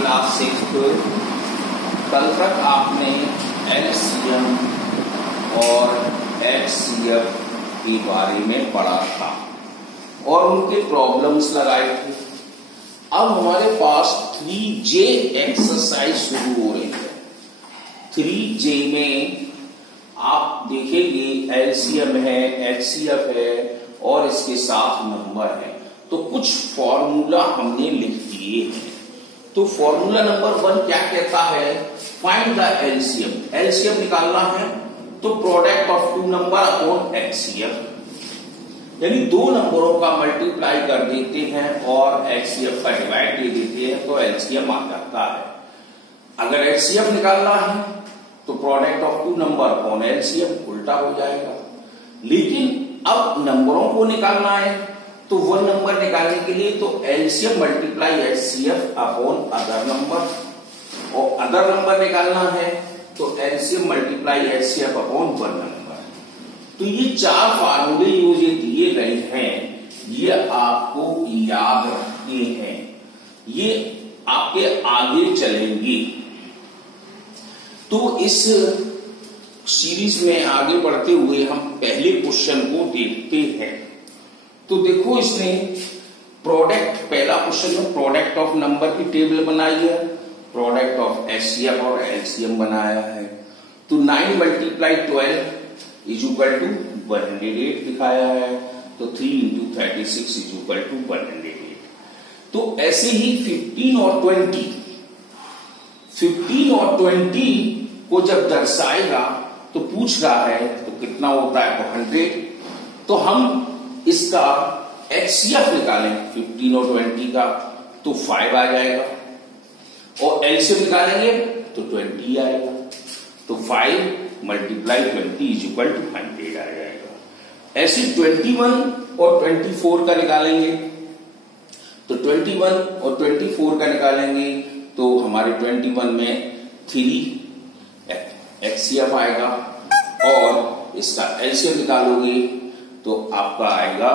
Class 6 कल तक आपने एलसीएम और एचसीएफ के बारे में पढ़ा था और उनके प्रॉब्लम्स लगाए थे। अब हमारे पास 3J एक्सरसाइज शुरू हो रही है। 3J में आप देखेंगे एलसीएम है, एचसीएफ है और इसके साथ नंबर है। तो कुछ फॉर्मूला हमने लिख दिए हैं। तो फॉर्मूला नंबर 1 क्या कहता है? Find the LCM. एलसीएम निकालना है तो product of two number upon HCF, यानी दो नंबरों का मल्टीप्लाई कर देते हैं और एचसीएफ का डिवाइड दे देते हैं तो एलसीएम आ जाता है। अगर एचसीएफ निकालना है तो product of two number upon LCM उल्टा हो जाएगा। लेकिन अब नंबरों को निकालना है तो वन नंबर निकालने के लिए तो LCM multiply HCF upon other number, और अदर नंबर निकालना है तो LCM multiply HCF upon one number. तो ये चार फार्मूले ये दिए गए हैं, ये आपको याद रखने हैं, ये आपके आगे चलेंगे। तो इस सीरीज में आगे बढ़ते हुए हम पहले क्वेश्चन को देखते हैं। तो देखो इसमें प्रोडक्ट, पहला क्वेश्चन में प्रोडक्ट ऑफ नंबर की टेबल बनाई है, प्रोडक्ट ऑफ एचसीएफ और एलसीएम बनाया है। तो 9 मल्टीप्लाई 12 इज इक्वल टू 108 दिखाया है। तो 3 इंटू 36 इज इक्वल टू 108। तो ऐसे ही 15 और 20 को जब दर्शाएगा तो पूछ रहा है तो कितना होता है, तो 100। तो हम इसका एचसीएफ निकालें 15 और 20 का तो 5 आ जाएगा, और एलसीएम निकालेंगे तो 20 आएगा। तो 5 मल्टीप्लाई 20 इज इक्वल टू 100 आ जाएगा। ऐसे 21 और 24 का निकालेंगे तो 21 और 24 का निकालेंगे तो हमारे 21 में 3 एचसीएफ आएगा, और इसका एलसीएम निकालोगे तो आपका आएगा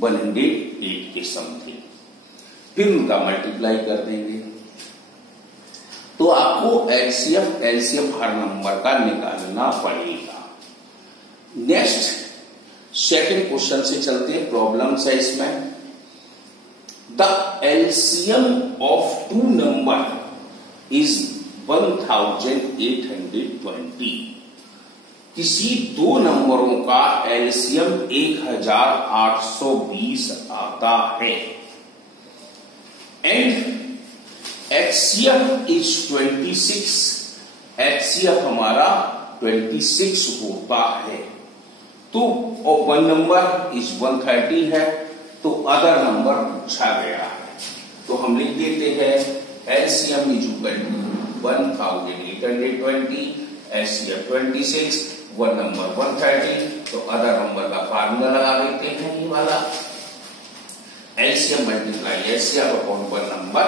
108 के समथिंग। फिर उनका मल्टीप्लाई कर देंगे तो आपको एचसीएफ एलसीएम हर नंबर का निकालना पड़ेगा। नेक्स्ट सेकंड क्वेश्चन से चलते हैं, प्रॉब्लम्स है इसमें। The LCM of two number is 1820। किसी दो नंबरों का एलसीएम 1820 आता है एंड एचसीएफ इज 26। एचसीएफ हमारा 26 होता है। तो वन नंबर इज 130 है, तो अदर नंबर पूछा गया है। तो हम लिख देते हैं LCM is equal to 1820, HCF 26, one number 130। तो अदर नंबर का फार्मूला लगा देते हैं, ये वाला LCM multiply HCF upon one number.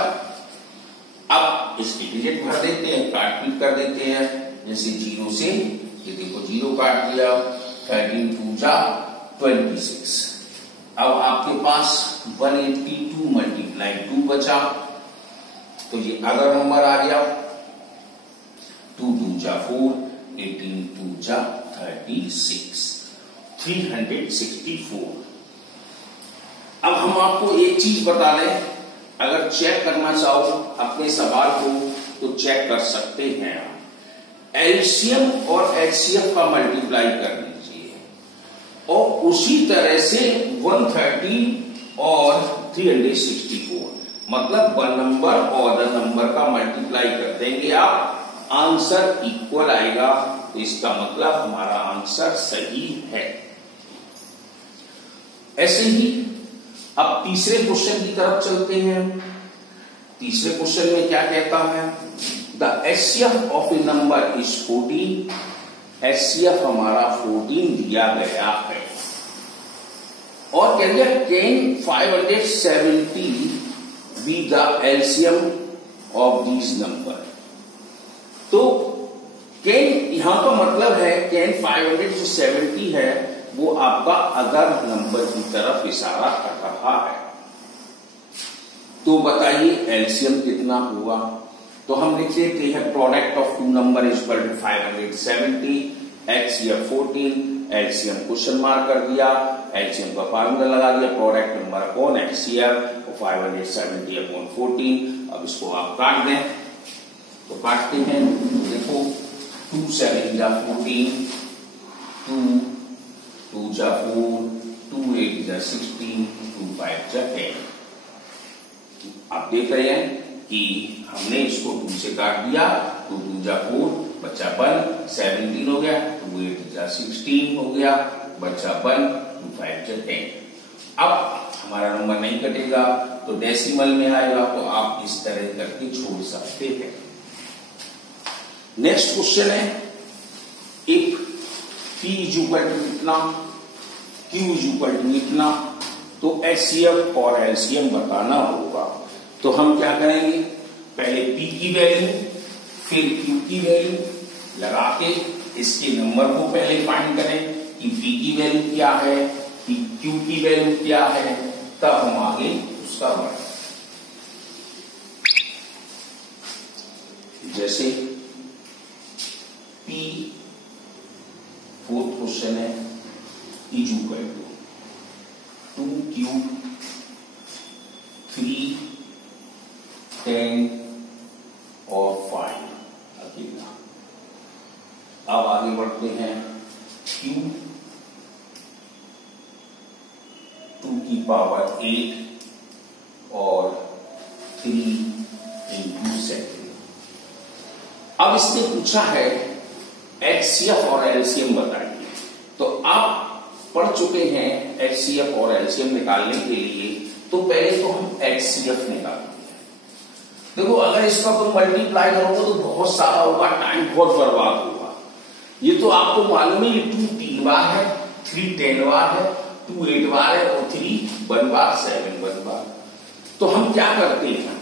अब इसकी डिजिट भर देते हैं, काट पीट कर देते हैं, जैसे 0 से ये देखो 0 काट दिया, 13 2 जा 26। अब आपके पास 182 मल्टीप्लाई 2 बचा, तो ये अदर नंबर आ गया। 2 2 जा 4, 18 2 जा 36, 364। अब हम आपको एक चीज बता दें, अगर चेक करना चाहो अपने सवाल को तो चेक कर सकते हैं आप। एलसीएम और एचसीएफ का मल्टीप्लाई कर लीजिए और उसी तरह से 130 और 364, मतलब वन नंबर और अदर नंबर का मल्टीप्लाई कर देंगे आप, आंसर इक्वल आएगा। तो इसका मतलब हमारा आंसर सही है। ऐसे ही अब तीसरे क्वेश्चन की तरफ चलते हैं। तीसरे क्वेश्चन में क्या कहता है? The HCF of A number is 14। HCF हमारा 14 दिया गया है और कह दिया can 570 be the LCM of these number. तो कैन यहां का मतलब है कैन 570 है वो आपका अदर नंबर की तरफ इशारा कर रहा है। तो बताइए एलसीएम कितना हुआ। तो हम लिख लेते हैं product of two number is equal to 570, HCF 14, LCM question mark कर दिया, एलसीएम का फार्मूला लगा दिया, प्रोडक्ट नंबर अपॉन एचसीएफ और 570 अपॉन 14। अब इसको आप काट दें, तो काटते हैं। देखो 2 7 जा 14, 2 जा 4, 2 8 जा 16, 2 5 जा 10। आप देख रहे हैं कि हमने इसको 2 से काट दिया, तो 2 जा 4 बच्चा 1, 17 हो गया, 2 8 जा 16 हो गया, बच्चा 1, 2 5 जा 10। अब हमारा नंबर नहीं कटेगा तो डेसिमल में आएगा, तो आप इस तरह करके छोड़ सकते हैं। नेक्स्ट क्वेश्चन है, if P is equal to कितना, Q इज इक्वल टू कितना, तो एचसीएफ और एलसीएम बताना होगा। तो हम क्या करेंगे, पहले P की वैल्यू फिर Q की वैल्यू लगा के इसके नंबर को पहले फाइंड करें कि P की वैल्यू क्या है, कि Q की वैल्यू क्या है, तब हम आगे उसका बढ़ें। जैसे P फोर्थ क्वेश्चन है, इज इक्वल टू 2Q 3 10 और 5 अकेला। अब आगे बढ़ते हैं, Q 2 की पावर 8 और 3 into 7। अब इसने पूछा है एचसीएफ और एलसीएम बताइए। तो आप पढ़ चुके हैं एचसीएफ और एलसीएम निकालने के लिए, तो पहले तो हम एचसीएफ निकालेंगे। देखो अगर इसका तुम मल्टीप्लाई करोगे तो बहुत सारा होगा, टाइम बहुत बर्बाद होगा। ये तो आपको मालूम है, ये 2 3 बार है, 3 10 बार है, 2 8 बार है और 3 1 बार 7 1 बार। तो हम क्या करते हैं,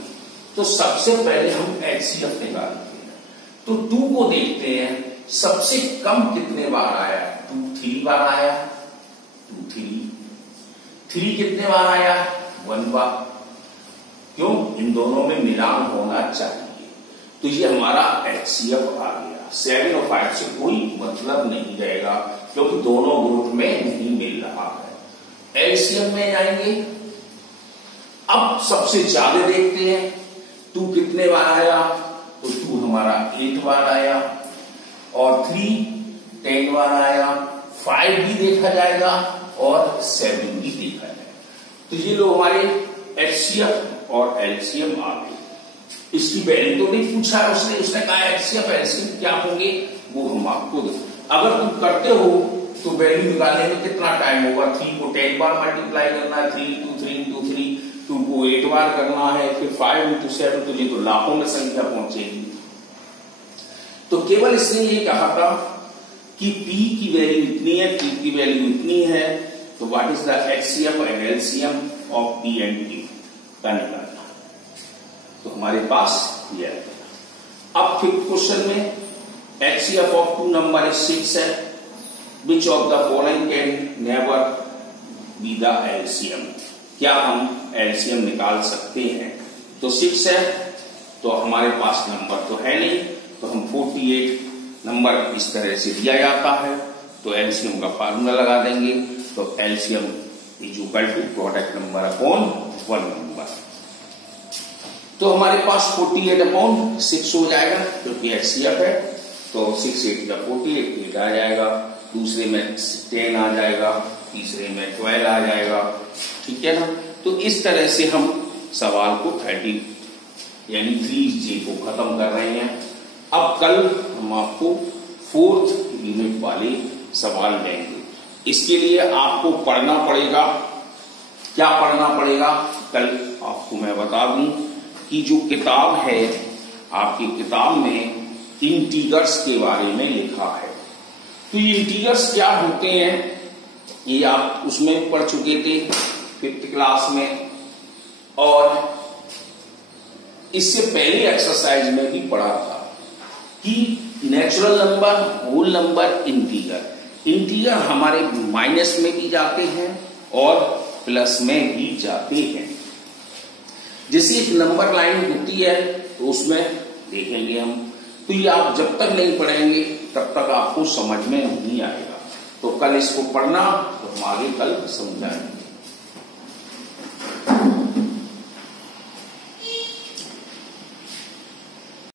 तो सबसे पहले हम एचसीएफ निकालते हैं। तो 2 को देखते हैं, सबसे कम कितने बार आया, 2 3 बार आया, 2 3 कितने बार आया, 1 बार। क्यों, इन दोनों में मिलान होना चाहिए। तो ये हमारा एचसीएफ आ गया। 7 और 5 से कोई मतलब नहीं रहेगा क्योंकि दोनों ग्रुप में नहीं मिल रहा है। एलसीएम में जाएंगे, अब सबसे ज्यादा देखते हैं 2 कितने बार आया, तो 2 हमारा 8 बार आया और 3 10 बार आया, 5 भी देखा जाएगा और 7 भी देखा जाएगा। तो ये लोग हमारे एचसीएफ और एलसीएम आ गए। इसकी वैल्यू तो नहीं पूछा है उसने कहा एचसीएफ एलसीएम क्या होंगे वो हम आपको दे। अगर तुम करते हो तो वैल्यू निकालने में कितना टाइम होगा, 3 को 10 बार मल्टीप्लाई करना है, 3 into 3 into 3, 2 को 8 बार करना है, फिर 5 into 7, तो ये तो लाखों में संख्या पहुंचेगी। तो केवल इसने ये कहा था कि P की वैल्यू इतनी है, Q की वैल्यू इतनी है, तो what is the HCF and LCM of P and Q का निकालना। तो हमारे पास ये है। अब फिफ्थ क्वेश्चन में एचसीएफ ऑफ 2 नंबर इज 6 है, which of the following can never be the LCM. क्या हम एलसीएम निकाल सकते हैं, तो 6 है, तो हमारे पास नंबर तो है नहीं, तो हम 48 नंबर इस तरह से दिया जाता है, तो एलसीएम का फार्मूला लगा देंगे। तो LCM is equal to product number upon 1 number. तो हमारे पास 48 अपॉन 6 हो जाएगा क्योंकि एचसीएफ है, तो 6 8 का 48 आ जाएगा, दूसरे में 10 आ जाएगा, तीसरे में 12 आ जाएगा, ठीक है ना। तो इस तरह से हम सवाल को 30 यानी 3J को खत्म कर रहे हैं। अब कल हम आपको 4th यूनिट वाले सवाल लेंगे। इसके लिए आपको पढ़ना पड़ेगा। क्या पढ़ना पड़ेगा, कल आपको मैं बता दूं कि जो किताब है, आपकी किताब में इंटीगर्स के बारे में लिखा है। तो ये इंटीगर्स क्या होते हैं, ये आप उसमें पढ़ चुके थे 5th क्लास में, और इससे पहले एक्सरसाइज में भी पढ़ा था कि natural number, whole number, integer. Integer हमारे माइनस में भी जाते हैं और प्लस में भी जाते हैं। जैसे एक नंबर लाइन होती है तो उसमें देखेंगे हम। तो ये आप जब तक नहीं पढ़ेंगे तब तक आपको समझ में नहीं आएगा। तो कल इसको पढ़ना, तो हम आगे कल समझाएंगे।